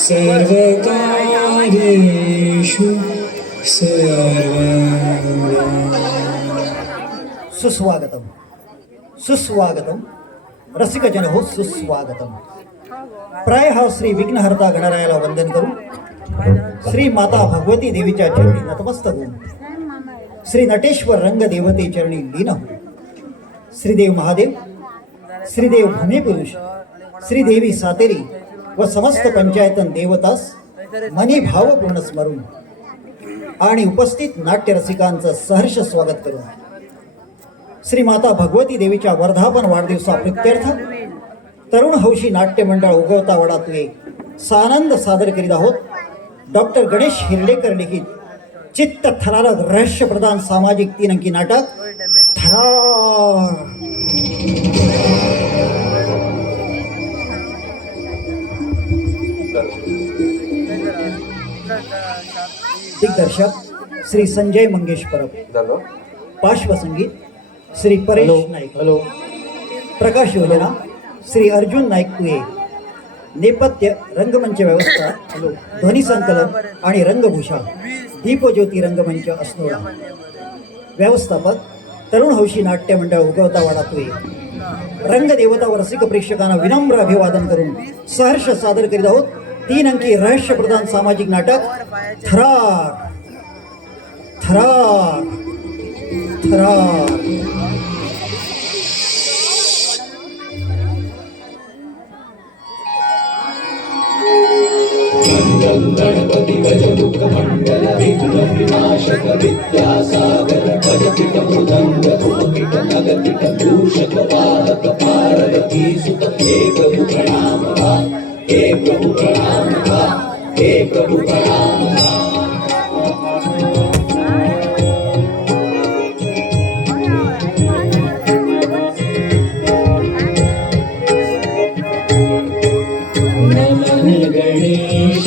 सर्वकार्येषु सर्वदा। सुस्वागतम सुस्वागतम रसिकजन हो सुस्वागतम। प्राय श्री विघ्नहर्ता गणरायाला वंदन करून श्री माता भगवती देवीच्या चरणी नतमस्तक होऊन श्री नटेश्वर रंग देवते चरणी लीन हो। श्रीदेव महादेव, श्रीदेव भूमिपुरुष, श्रीदेवी सातेरी व समस्त पंचायतन देवतास मनी भावपूर्ण स्मरून आणि उपस्थित नाट्य रसिकांचं सहर्ष स्वागत करून श्री माता भगवती देवीच्या वर्धापन वाढदिवसा प्रित्यर्थ तरुण हौशी नाट्य मंडळ उगवता वडा तुये सानंद सादर करीत आहोत डॉक्टर गणेश हिरडेकर लिखित चित्त थरारक रहस्य प्रधान सामाजिक 3 अंकी नाटक थरार। दिग्दर्शक श्री संजय मंगेश परब, पार्श्वसंगीत श्री परेश नाईक, प्रकाश योजना श्री अर्जुन नाईक तुये, नेपथ्य रंगमंच व्यवस्था ध्वनी संकलन आणि रंगभूषा दीपज्योती रंगमंच असनोडा, व्यवस्थापक तरुण हौशी नाट्य मंडळ उगवता वाडा तुये। रंगदेवता व रसिक प्रेक्षकांना विनम्र अभिवादन करून सहर्ष सादर करीत आहोत 3 अंकी रहस्य प्रधान सामाजिक नाटक थरार थरार थरार। गणपति गज मुख मंडल विघ्न विनाशक विद्यासागर भजपित मृदंग पुलकित नगतिक दूषक वाहक पारगती सुत हे प्रभु प्रणाम हा, हे प्रभु प्रणाम हा, हे प्रभु प्रणाम हा। गणेश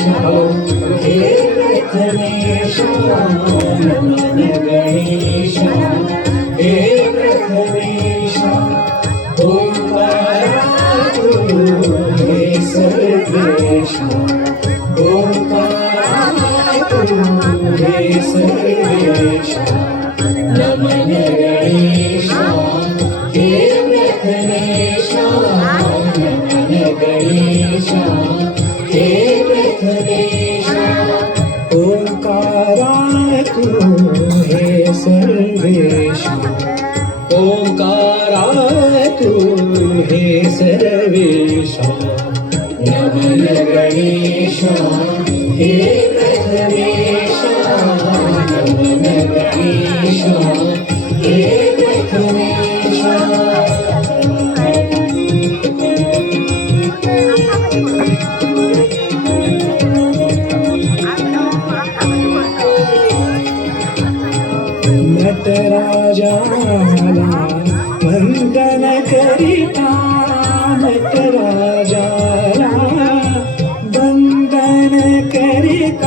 हे प्रथमेश, नमन गणेश हे प्रथमेश, ओंकार हे सर्वेश, ओंकार हे सर्वेश, नमन गणेश हे प्रथमेश, नमन गणेश हे प्रथमेश, ओंकाराय तू हे सर्वेश, ओंकाराय तू हे सर्वेश, नमन गणेश हे प्रथमेश, नमन गणेश हे प्रथमेश। नटराजाला वंदन करिता, नटराजाला वंदन करिता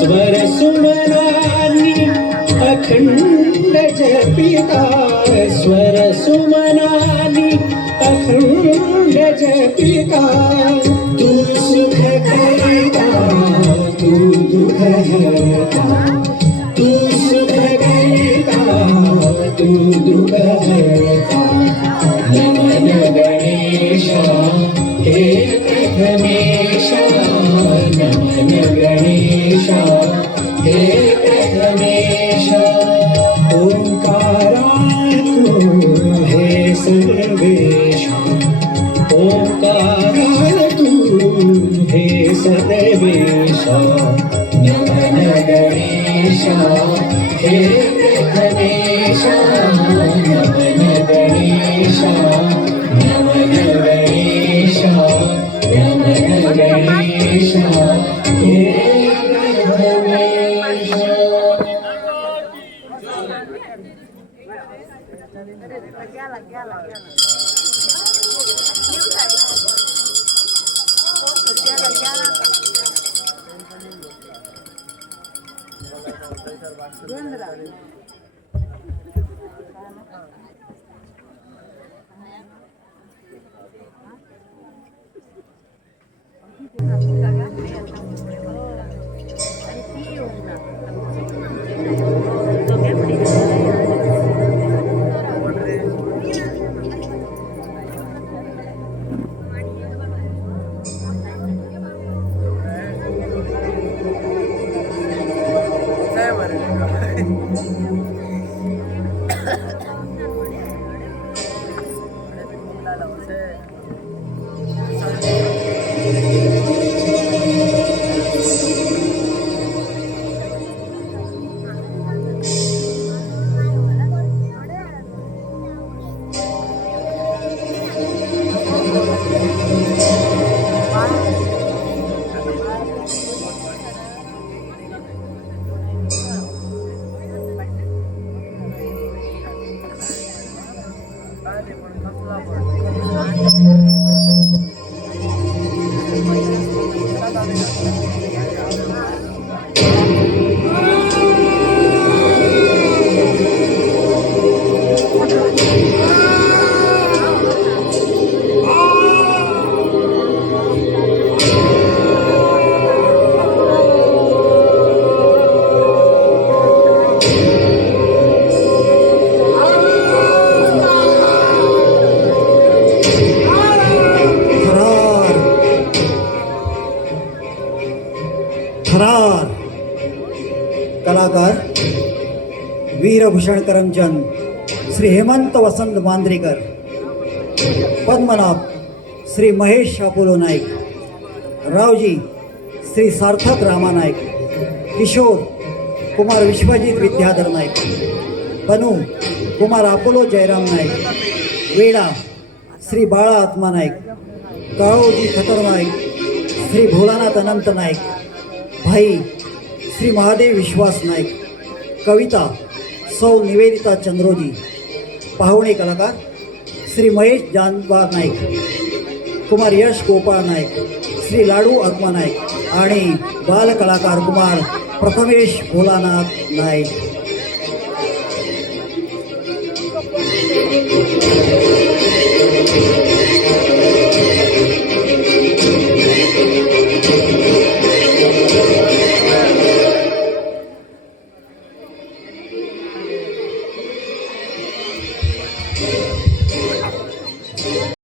स्वर सुमनानी अखंड जपिता स्वर सुमनानी अखंड जपिता तू सुख करता तू दुख हरता तू सुख करता तू दुख हरता नमन गणेशा हे प्रथमेशा नमन गणेशा हे प्रथमेशा ओंकारा तू हे सर्वेशा ओंकारा तू हे सर्वेशा नमन गणेशा हे प्रथमेशा नमन गणेशा नमन गणेशा नमन गणेशा हे प्रथमेशा थरार कलाकार वीरभूषण करमचंद श्री हेमंत वसंत मांद्रेकर, पद्मनाभ श्री महेश अपोलो नाईक, रावजी श्री सार्थक रामा नाईक, किशोर कुमार विश्वजित विद्याधर नाईक, बनू कुमार अपोलो जयराम नाईक, वेडा श्री बाळा आत्मा नाईक, काळोजी खतर नाईक श्री भोलानाथ अनंत नाईक, भाई श्री महादेव विश्वास नाईक, कविता सौ निवेदिता चंद्रोजी, पाहुणे कलाकार श्री महेश जानबा नाईक, कुमार यश गोपाळ नाईक, श्री लाडू आत्मा नाईक आणि बालकलाकार कुमार प्रथमेश भोलानाथ नाईक.